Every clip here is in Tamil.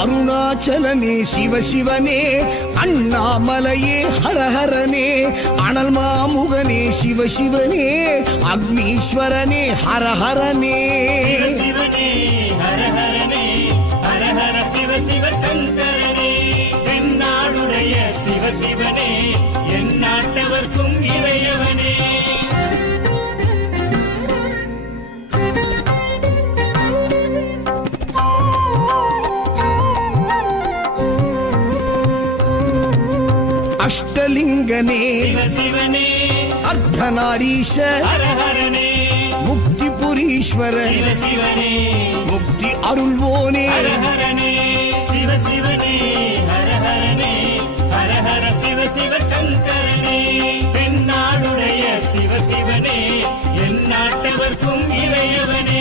அருணாச்சலனே சிவசிவனே, அண்ணாமலையே ஹரஹரனே, அனல் மாமுகனே சிவசிவனே, அக்னீஸ்வரனே ஹரஹரனே. சிவசிவனே ஹரஹரனே, ஹரஹர சிவ சிவ சங்கரனே, தென்னாடுடைய சிவசிவனே, என் நாட்டவர்க்கும் இறையவனே. அஷ்டலிங்கனே சிவசிவனே, அர்த்தநாரீஷ ஹரஹரனே, முக்திபுரீஸ்வர சிவசிவனே, முக்தி அருள்வோனே. ஹரஹரனே சிவசிவனே, ஹரஹரனே, ஹரஹர சிவ சிவ சங்கரனே, தென்னாடுடைய சிவசிவனே, என் நாட்டவர்க்கும் இறையவனே.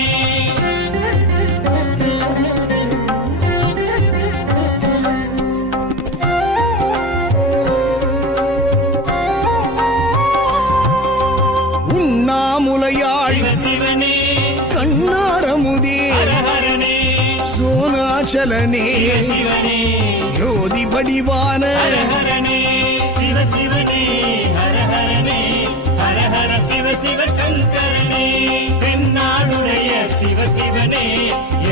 உண்ணாமுலையாள் சிவசிவனே, கண்ணாரமுதே ஹரஹரனே, சோனாச்சலனே சிவசிவனே, ஜோதி வடிவான ஹரஹரனே சிவசிவனே, ஹரஹரனே, ஹரஹர சிவ சிவ சங்கரனே, தென்னாடுடைய சிவசிவனே,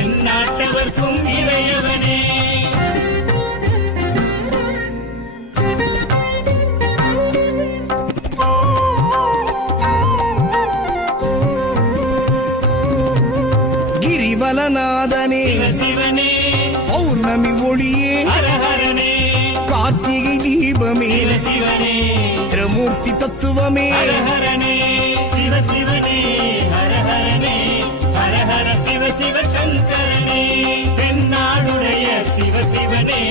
என் நாட்டவர்க்கும் இறையவனே. கிரிவலநாதனே சிவசிவனே, பௌர்ணமி ஒளியே ஹரஹரனே, கார்த்திகை தீபமே சிவசிவனே, திரமூர்த்தி தத்துவமே. ஹரஹரனே சிவசிவனே, ஹரஹரனே, ஹரஹர சிவ சிவ சங்கரனே, தென்னாடுடைய சிவசிவனே,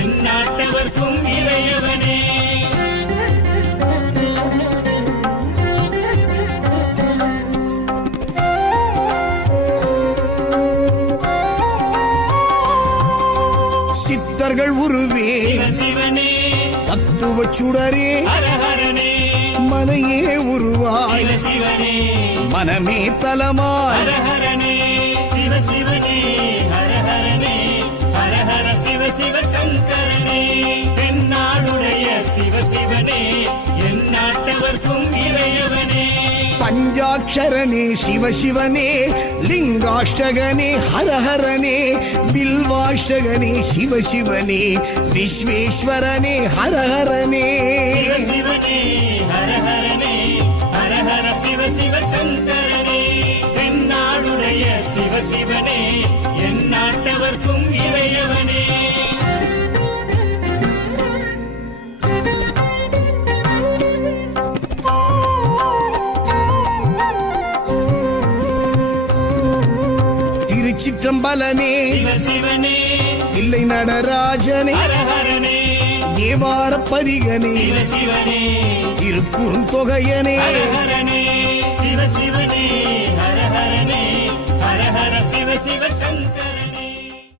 என் நாட்டவர்க்கும் இறையவனே. சித்தர்கள் உருவே சிவசிவனே, தத்துவ சுடரே ஹரஹரனே, மலையே உருவாய் சிவசிவனே, மனமே தலமாய். ஹரஹரனே சிவசிவனே, ஹரஹரனே, ஹரஹர சிவ சிவ சங்கரனே, தென்னாடுடைய சிவசிவனே, என் நாட்டவர்க்கும் இறையவனே. பஞ்சாட்சரனே சிவசிவனே, லிங்காஷ்டகனே ஹரஹரனே, பில்வாஷ்டகனே சிவசிவனே, விஸ்வேஸ்வரனே ஹரஹரனே. சிவசிவனே, ஹரஹரனே, ஹரஹர சிவ சிவ சங்கரனே, தென்னாடுடைய சிவசிவனே, என் நாட்டவர்க்கும் இறையவனே. திருச்சிற்றம்பலனே சிவசிவனே, தில்லை நடராஜனே, ஹரஹரனே, தேவார பதிகனே, சிவசிவனே, திருக்குறுந்தொகையனே. ஹரஹரனே சிவசிவனே, ஹரஹரனே, ஹரஹர சிவ சிவ சங்கர